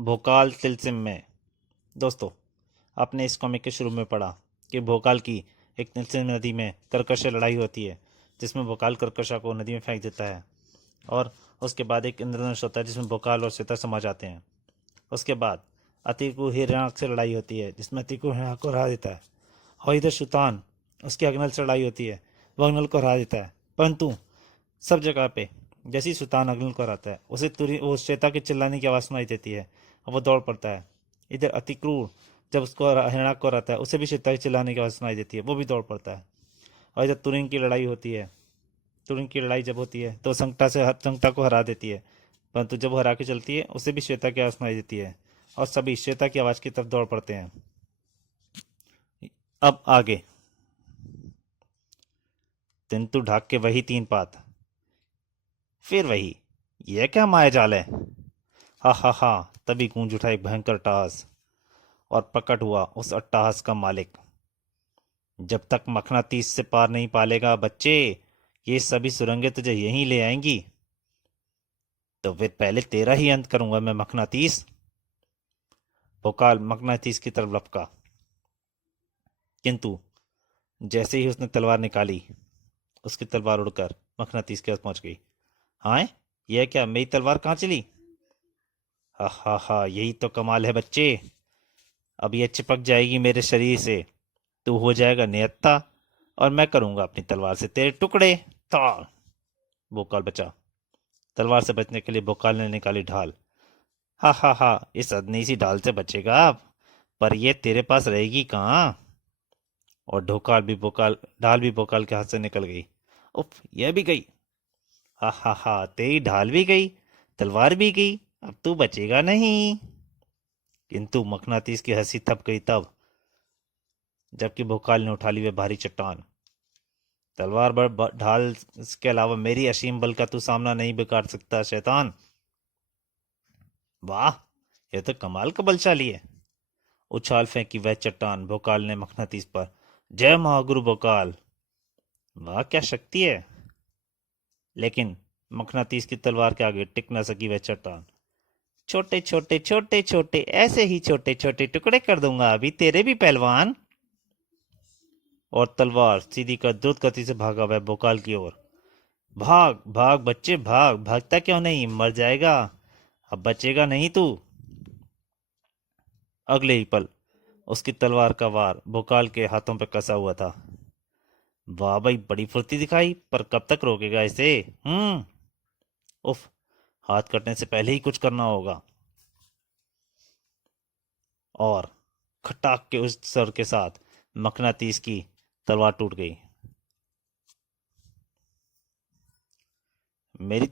भोकाल तिलसिम में। दोस्तों, आपने इस कॉमिक के शुरू में पढ़ा कि भोकाल की एक तिलसिम नदी में कर्कश से लड़ाई होती है, जिसमें भोकाल कर्कशा को नदी में फेंक देता है। और उसके बाद एक इंद्रधनुष होता है जिसमें भोकाल और सीता समा जाते हैं। उसके बाद अतिकु हिरण्याक से लड़ाई होती है जिसमें अतिकु हिरण्याक को हरा देता है। और इधर सुल्तान, उसकी अग्नल से लड़ाई होती है, वह अग्नल को हरा देता है। परंतु सब जगह पे जैसे ही सुल्तान अग्निल को हराता है, उसे तुरंत वो श्वेता के चिल्लाने की आवाज़ सुनाई देती है और वो दौड़ पड़ता है। इधर अतिक्रूर जब उसको हिरण्याक को हराता है, उसे भी श्वेता की चिल्लाने की आवाज़ सुनाई देती है, वो भी दौड़ पड़ता है। और इधर तुरंग की लड़ाई होती है। तुरंग की लड़ाई जब होती है तो संकटा को हरा देती है, परंतु जब वो हरा के चलती है उसे भी श्वेता की आवाज़ सुनाई देती है और सभी श्वेता की आवाज़ की तरफ दौड़ पड़ते हैं। अब आगे तिंतु ढाक के वही तीन पात, फिर वही, यह क्या माया जाल है। हा हा हा। तभी गूंज उठा एक भयंकर अट्टहास और प्रकट हुआ उस अट्टहास का मालिक। जब तक मखनातीस से पार नहीं पालेगा बच्चे, ये सभी सुरंगें तुझे यहीं ले आएंगी। तो फिर पहले तेरा ही अंत करूंगा मैं मखनातीस। भोकाल मखनातीस की तरफ लपका, किंतु जैसे ही उसने तलवार निकाली, उसकी तलवार उड़कर मखनातीस के पास पहुंच गई। हाँ, यह क्या, मेरी तलवार कहाँ चली। हा हा हा, यही तो कमाल है बच्चे। अब यह चिपक जाएगी मेरे शरीर से, तू हो जाएगा निहत्था और मैं करूंगा अपनी तलवार से तेरे टुकड़े। ताड़। भोकाल बचा। तलवार से बचने के लिए भोकाल ने निकाली ढाल। हा हा हा, इस अदनी सी ढाल से बचेगा आप, पर ये तेरे पास रहेगी कहाँ। और ढाल भी भोकाल के हाथ से निकल गई। उफ, यह भी गई। हा हा हा, तेरी ढाल भी गई, तलवार भी गई, अब तू बचेगा नहीं। किंतु मखनातीस की हंसी थप गई तब जबकि भोकाल ने उठा ली वह भारी चट्टान। तलवार ढाल इसके अलावा मेरी असीम बल का तू सामना नहीं बिगाड़ सकता शैतान। वाह, यह तो कमाल का बलशाली है। उछाल फेंकी वह चट्टान भोकाल ने मखनातीस पर। जय महागुरु भोकाल। वाह, क्या शक्ति है। लेकिन मखनातीस की तलवार के आगे टिक न सकी वह चट्टान। छोटे छोटे छोटे छोटे ऐसे ही छोटे छोटे टुकड़े कर दूंगा अभी तेरे भी पहलवान। और तलवार सीधी कर द्रुत गति से भागा वह भोकाल की ओर। भाग भाग बच्चे भाग, भागता क्यों नहीं, मर जाएगा, अब बचेगा नहीं तू। अगले ही पल उसकी तलवार का वार भोकाल के हाथों पर कसा हुआ था। वाह भाई, बड़ी फुर्ती दिखाई, पर कब तक रोकेगा इसे। उफ, हाथ कटने से पहले ही कुछ करना होगा। और खटाक के उस सर के साथ मखनातीस की तलवार टूट गई। मेरी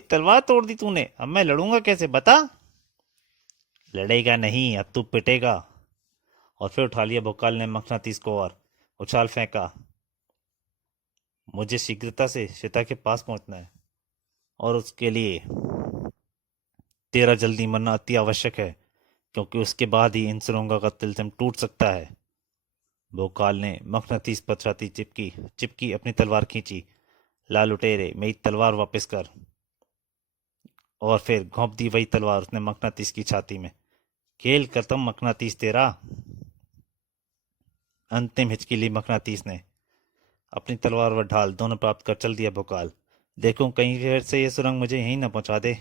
तलवार तोड़ दी तूने, अब मैं लड़ूंगा कैसे बता। लड़ेगा नहीं, अब तू पिटेगा। और फिर उठा लिया भोकाल ने मखनातीस को और उछाल फेंका। मुझे शीघ्रता से श्वेता के पास पहुंचना है और उसके लिए तेरा जल्दी मरना अति आवश्यक है, क्योंकि उसके बाद ही इन सुरंगों का तिलस्म टूट सकता है। भोकाल ने मखनातीस पर छाती चिपकी चिपकी अपनी तलवार खींची। लाल लुटेरे, मेरी तलवार वापस कर। और फिर घोंप दी वही तलवार उसने मखनातीस की छाती में। खेल खत्म मखनातीस तेरा। अंतिम हिचकी ली मखनातीस ने। अपनी तलवार व ढाल दोनों प्राप्त कर चल दिया भोकाल। देखूं कहीं फिर से ये सुरंग मुझे यहीं न पहुंचा दे।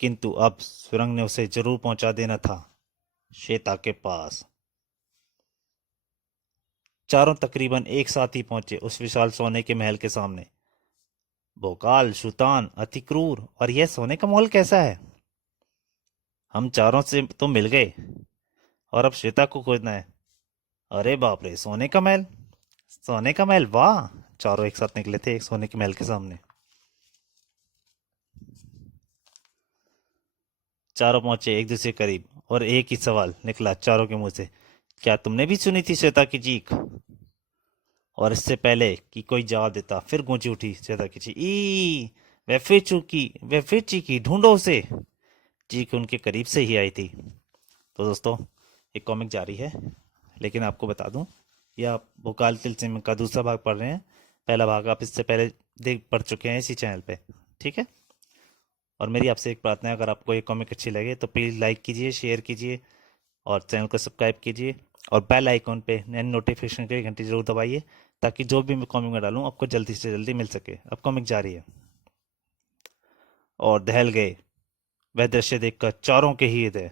किंतु अब सुरंग ने उसे जरूर पहुंचा देना था, श्वेता के पास। चारों तकरीबन एक साथ ही पहुंचे उस विशाल सोने के महल के सामने। भोकाल, सुल्तान, अति क्रूर और यह सोने का महल कैसा है। हम चारों से तो मिल गए और अब श्वेता को खोजना है। अरे बाप रे, सोने का महल, सोने का महल, वाह। चारों एक साथ निकले थे एक सोने के महल के सामने। चारों पहुंचे एक दूसरे के करीब और एक ही सवाल निकला चारों के मुंह से। क्या तुमने भी सुनी थी श्वेता की चीख। और इससे पहले कि कोई जवाब देता, फिर गूंजी उठी श्वेता की चीख। ई, वह फिर चीखी, ढूंढो उसे। चीख उनके करीब से ही आई थी। तो दोस्तों, एक कॉमिक जारी है, लेकिन आपको बता दूं, यह आप भोकाल तिलस्म का दूसरा भाग पढ़ रहे हैं। पहला भाग आप इससे पहले देख पढ़ चुके हैं इसी चैनल पे, ठीक है। और मेरी आपसे एक प्रार्थना है, अगर आपको ये कॉमिक अच्छी लगे तो प्लीज़ लाइक कीजिए, शेयर कीजिए और चैनल को सब्सक्राइब कीजिए और बेल आइकॉन पे नए नोटिफिकेशन के लिए घंटी जरूर दबाइए, ताकि जो भी मैं कॉमिक में डालूँ आपको जल्दी से जल्दी मिल सके। अब कॉमिक जारी है। और दहल गए वह दृश्य देखकर चारों के ही हृदय।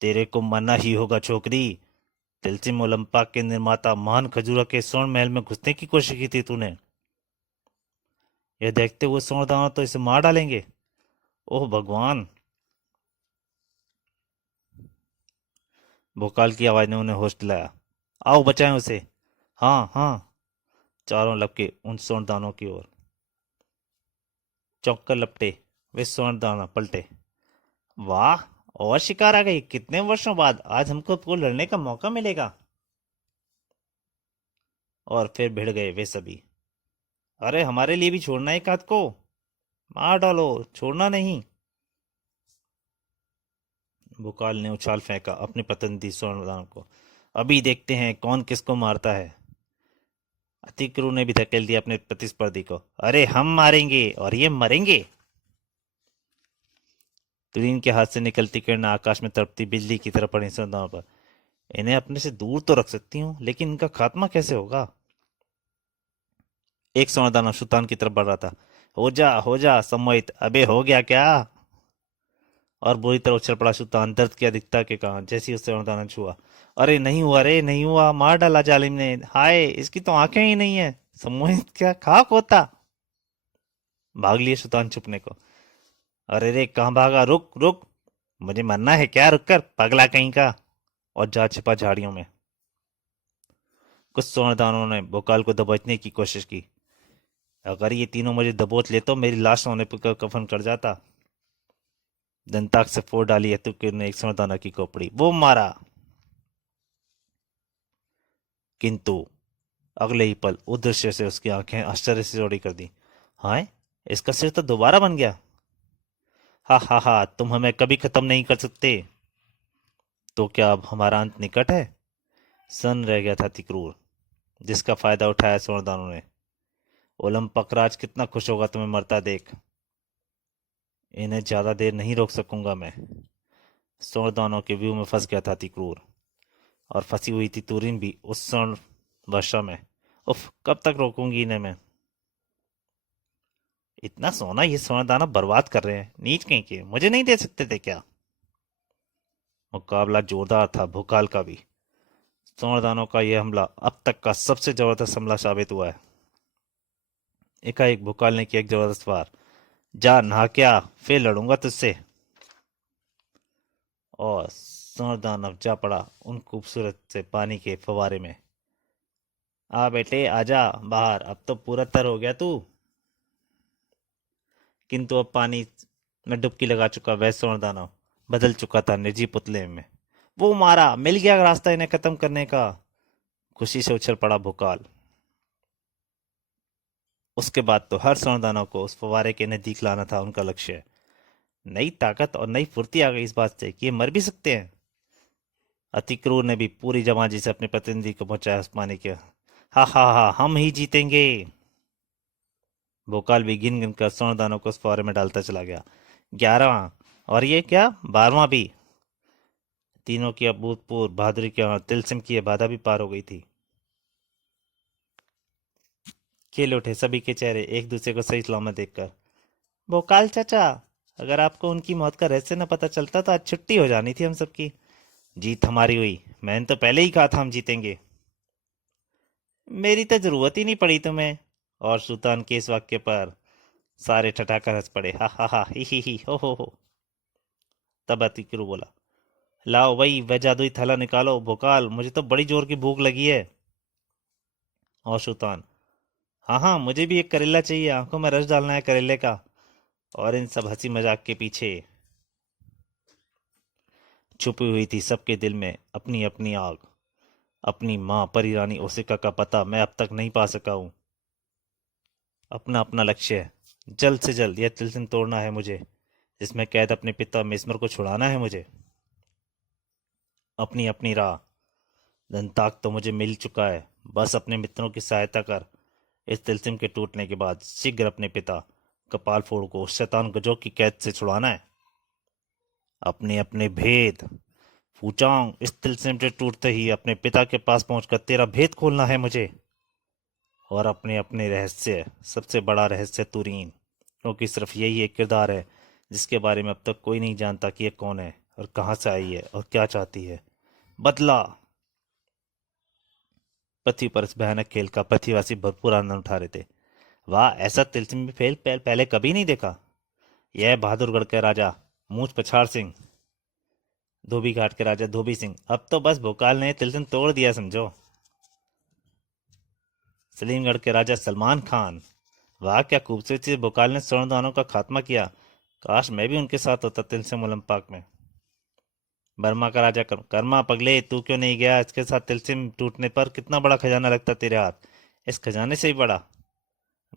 तेरे को मरना ही होगा छोकरी। तिलसिम ओलंपा के निर्माता महान खजूरा के स्वर्ण महल में घुसने की कोशिश की थी तूने। यह देखते हुए स्वर्ण दानव तो इसे मार डालेंगे। ओह भगवान। भोकाल की आवाज ने उन्हें होश दिलाया। आओ बचाएं उसे। हाँ हाँ। चारों लपके उन स्वर्ण दानों की ओर। चौंक कर लपटे वे स्वर्ण दाना पलटे। वाह, और शिकार आ गई। कितने वर्षों बाद आज हमको तो लड़ने का मौका मिलेगा। और फिर भिड़ गए वे सभी। अरे हमारे लिए भी छोड़ना एक हाथ को। मार डालो, छोड़ना नहीं। भूकाल ने उछाल फेंका अपनी प्रतिनिधि स्वर्णदान को। अभी देखते हैं कौन किसको मारता है। अतिक्रु ने भी धकेल दिया अपने प्रतिस्पर्धी को। अरे हम मारेंगे और ये मरेंगे। तुरीन के हाथ से निकलती किरणें आकाश में तड़पती बिजली की तरह पड़ी स्वर्णदानों पर। इन्हें अपने से दूर तो रख सकती हूँ, लेकिन इनका खात्मा कैसे होगा। एक स्वर्णदानव सुल्तान की तरफ बढ़ रहा था। हो जा सम्मोहित, अबे हो गया क्या। और बुरी तरह उछल पड़ा सुल्तान, दर्द की अधिकता के कारण, जैसे ही उससे वरदान छुआ। अरे नहीं हुआ, रे नहीं हुआ, मार डाला जालिम ने। हाय, इसकी तो आंखें ही नहीं है। सम्मोहित क्या खाक होता। भाग लिए सुल्तान छुपने को। अरे रे कहाँ भागा, रुक रुक। मुझे मरना है क्या, रुक कर पगला कहीं का। और जा छिपा झाड़ियों में। कुछ स्वर्णदानों ने भोकाल को दबोचने की कोशिश की। अगर ये तीनों मुझे दबोच ले तो मेरी लाश होने पर कफन कर जाता। दंताक से फोड़ डाली अतुकिर ने एक स्वर्णदाना की खोपड़ी। वो मारा। किंतु अगले ही पल उस दृश्य से उसकी आंखें आश्चर्य से चौड़ी कर दी। हाय, इसका सिर तो दोबारा बन गया। हा, तुम हमें कभी खत्म नहीं कर सकते। तो क्या अब हमारा अंत निकट है। सन रह गया था तिक्रूर, जिसका फायदा उठाया स्वर्णदानों ने। ओलंपक राज कितना खुश होगा तुम्हें मरता देख। इन्हें ज्यादा देर नहीं रोक सकूंगा मैं। स्वर्णदानों के व्यू में फंस गया था तिक्रूर, और फंसी हुई थी तुरिन भी उस स्वर्ण वर्षा में। उफ, कब तक रोकूंगी इन्हें मैं। इतना सोना ये स्वर्णदाना बर्बाद कर रहे हैं, नीच कहीं के। मुझे नहीं दे सकते थे क्या। मुकाबला जोरदार था भूकाल का भी। स्वर्णदानों का यह हमला अब तक का सबसे जबरदस्त हमला साबित हुआ है। एकाएक भूकाल ने किया एक जबरदस्त वार। जा नहा क्या, फिर लड़ूंगा तुझसे। और स्वर्णदानव जा पड़ा उन खूबसूरत से पानी के फवारे में। आ बेटे आजा बाहर, अब तो पूरा तर हो गया तू। किंतु अब पानी में डुबकी लगा चुका वह स्वर्णदानव बदल चुका था निर्जीव पुतले में। वो मारा, मिल गया रास्ता इन्हें खत्म करने का। खुशी से उछल पड़ा भोकाल। उसके बाद तो हर स्वर्णदानव को उस फवारे के नजदीक लाना था उनका लक्ष्य। नई ताकत और नई फुर्ती आ गई इस बात से कि ये मर भी सकते हैं। अतिक्रूर ने भी पूरी जमाजी से अपने प्रतिनिधि को पहुंचाया उस पानी के। हा, हम ही जीतेंगे। भोकाल भी गिन गिन कर स्वर्णदानों को उस फवारे में डालता चला गया। 11वां, और ये क्या 12वां भी। तीनों की अभूतपूर्व बहादुरी के और तिलस्म की यह बाधा भी पार हो गई थी। खेल उठे सभी के चेहरे एक दूसरे को सही सलामत देखकर। भोकाल चाचा, अगर आपको उनकी मौत का रहस्य न पता चलता तो आज छुट्टी हो जानी थी हम सबकी। जीत हमारी हुई, मैंने तो पहले ही कहा था हम जीतेंगे। मेरी तो जरूरत ही नहीं पड़ी तुम्हें। और सुल्तान के इस वाक्य पर सारे ठठाकर हंस पड़े। हा ही हो। तब अतिक्रु बोला, लाओ वही वह जादुई थैला निकालो भोकाल, मुझे तो बड़ी जोर की भूख लगी है। और सुल्तान, हाँ, मुझे भी एक करेला चाहिए, आंखों में रस डालना है करेले का। और इन सब हंसी मजाक के पीछे छुपी हुई थी सबके दिल में अपनी अपनी आग। अपनी माँ परी रानी ओसिका का पता मैं अब तक नहीं पा सका हूँ। अपना अपना लक्ष्य है, जल्द से जल्द यह तिलस्म तोड़ना है मुझे, जिसमें कैद अपने पिता मेस्मर को छुड़ाना है मुझे। अपनी अपनी राह। दंताक तो मुझे मिल चुका है, बस अपने मित्रों की सहायता कर। इस तिलस्म के टूटने के बाद शीघ्र अपने पिता कपाल फोड़ को उस शैतान गजो की कैद से छुड़ाना है। अपने अपने भेद। फूचांग, इस तिलस्म से टूटते ही अपने पिता के पास पहुंचकर तेरा भेद खोलना है मुझे। और अपने अपने रहस्य, सबसे बड़ा रहस्य तुरीन, क्योंकि सिर्फ यही एक किरदार है जिसके बारे में अब तक कोई नहीं जानता कि ये कौन है और कहाँ से आई है और क्या चाहती है। बदला। पृथ्वी पर इस भयानक खेल का पृथ्वीवासी भरपूर आनंद उठा रहे थे। वाह, ऐसा तिलस्मी खेल पहले कभी नहीं देखा। यह बहादुरगढ़ के राजा मूछ पछाड़ सिंह, धोबी घाट के राजा धोबी सिंह, अब तो बस भोकाल ने तिलस्म तोड़ दिया समझो। सलीमगढ़ के राजा सलमान खान, वाह क्या खूबसूरती से भोकाल ने स्वर्णदानों का खात्मा किया। काश मैं भी उनके साथ होता तिलस्म ओलंपाक में। बर्मा का राजा कर्मा, पगले तू क्यों नहीं गया? इसके साथ तिलस्म टूटने पर कितना बड़ा खजाना लगता तेरे हाथ, इस खजाने से ही बड़ा।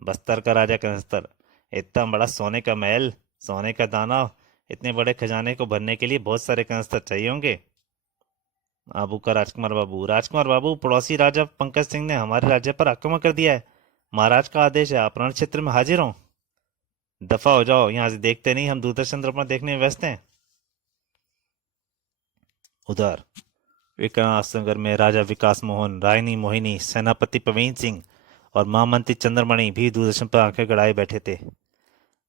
बस्तर का राजा कनस्तर, इतना बड़ा सोने का महल, सोने का दाना, इतने बड़े खजाने को भरने के लिए बहुत सारे कनस्तर चाहिए होंगे। आबू का राजकुमार बाबू, राजकुमार बाबू, पड़ोसी राजा पंकज सिंह ने हमारे राज्य पर आक्रमण कर दिया है। महाराज का आदेश है आप रण क्षेत्र में हाजिर हो। दफा हो जाओ यहाँ से, देखते नहीं हम दूरदर्शन द्रपण देखने में व्यस्त हैं। उधर विक्रमार्जनगढ़ में राजा विकास मोहन, रायनी मोहिनी, सेनापति प्रवीण सिंह और महामंत्री चंद्रमणि भी दूरदर्शन पर आंखें गड़ाए बैठे थे।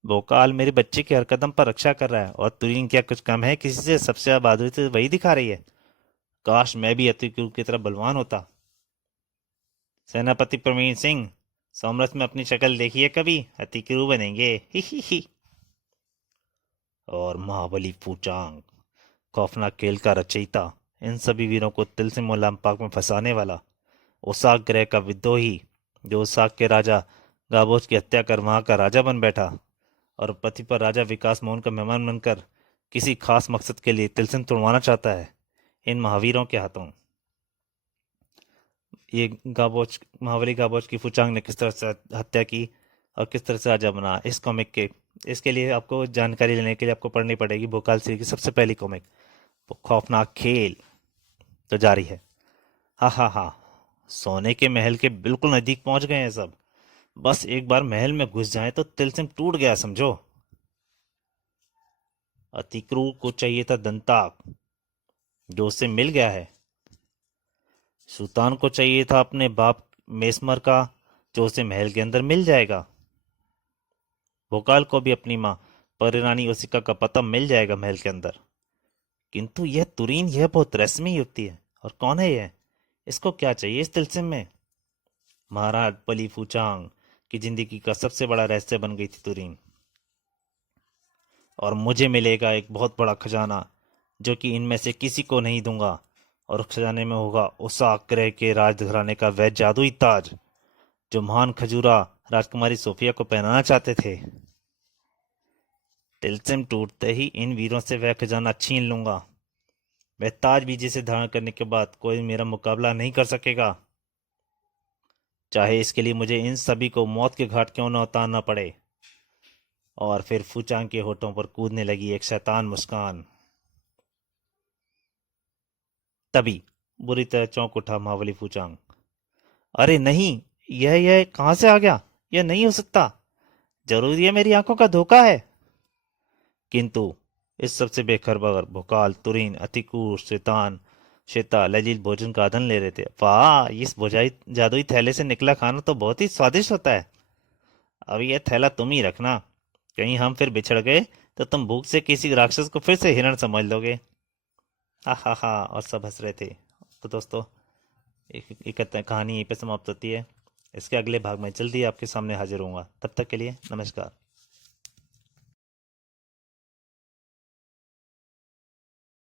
भोकाल मेरे बच्चे के हर कदम पर रक्षा कर रहा है और तुरीन क्या कुछ कम है किसी से? सबसे ज्यादा बहादुरी तो वही दिखा रही है। काश मैं भी अतिक्रु की तरह बलवान होता। सेनापति प्रवीण सिंह, सोमरस में अपनी शक्ल देखी है कभी? अतिक्रु बनेंगे, ही ही। और महाबली फूचांग, खौफनाक खेल का रचयिता, इन सभी वीरों को तिलस्म ओलंपाक में फंसाने वाला, उसाक ग्रह का विद्रोही, जो उसाक के राजा गाबोज की हत्या कर वहां का राजा बन बैठा और पृथ्वी पर राजा विकास मोहन का मेहमान बनकर किसी खास मकसद के लिए तिलस्म तोड़वाना चाहता है, इन महावीरों के हाथों। ये गाबोज, महाबली गाबोज की फूचांग ने किस तरह से हत्या की और किस तरह से राजा बना, इस कॉमिक के, इसके लिए आपको जानकारी लेने के लिए आपको पढ़नी पड़ेगी भोकाल सीरीज की सबसे पहली कॉमिक खौफनाक खेल। तो जारी है। हा हा हा, सोने के महल के बिल्कुल नजदीक पहुंच गए हैं सब। बस एक बार महल में घुस जाए तो तिलस्म टूट गया समझो। अतिक्रूर को चाहिए था दंताक, जो उससे मिल गया है। सुल्तान को चाहिए था अपने बाप मेसमर का, जो उसे महल के अंदर मिल जाएगा। भोकाल को भी अपनी माँ परिरानी ओसिका का पता मिल जाएगा महल के अंदर। किंतु यह तुरीन, यह बहुत रस्मी युक्ति है। और कौन है यह? इसको क्या चाहिए इस तिलस्म में? महाराज बली फूचांग की जिंदगी का सबसे बड़ा रहस्य बन गई थी तुरीन। और मुझे मिलेगा एक बहुत बड़ा खजाना, जो कि इनमें से किसी को नहीं दूंगा। और उस खजाने में होगा उस ग्रह के राजघराने का वह जादुई ताज, जो महान खजूरा राजकुमारी सोफिया को पहनाना चाहते थे। तिलस्म टूटते ही इन वीरों से वह खजाना छीन लूंगा। वह ताज भी जिसे धारण करने के बाद कोई मेरा मुकाबला नहीं कर सकेगा, चाहे इसके लिए मुझे इन सभी को मौत के घाट क्यों न उतारना पड़े। और फिर फूचांग के होठों पर कूदने लगी एक शैतान मुस्कान। तभी बुरी तरह चौंक उठा महाबली फूचांग। अरे नहीं, यह कहां से आ गया? यह नहीं हो सकता, जरूर यह मेरी आंखों का धोखा है। किंतु इस सबसे बेखबर भोकाल, तुरीन, अतिकूर, शैतान, श्वेता लजीज भोजन का आनंद ले रहे थे। वाह, इस भोजाई जादुई थैले से निकला खाना तो बहुत ही स्वादिष्ट होता है। अब यह थैला तुम ही रखना, कहीं हम फिर बिछड़ गए तो तुम भूख से किसी राक्षस को फिर से हिरण समझ लोगे। हा हा हा, और सब हंस रहे थे। तो दोस्तों, एक कहानी यहीं पे समाप्त होती है। इसके अगले भाग में जल्दी आपके सामने हाजिर होऊंगा। तब तक के लिए नमस्कार।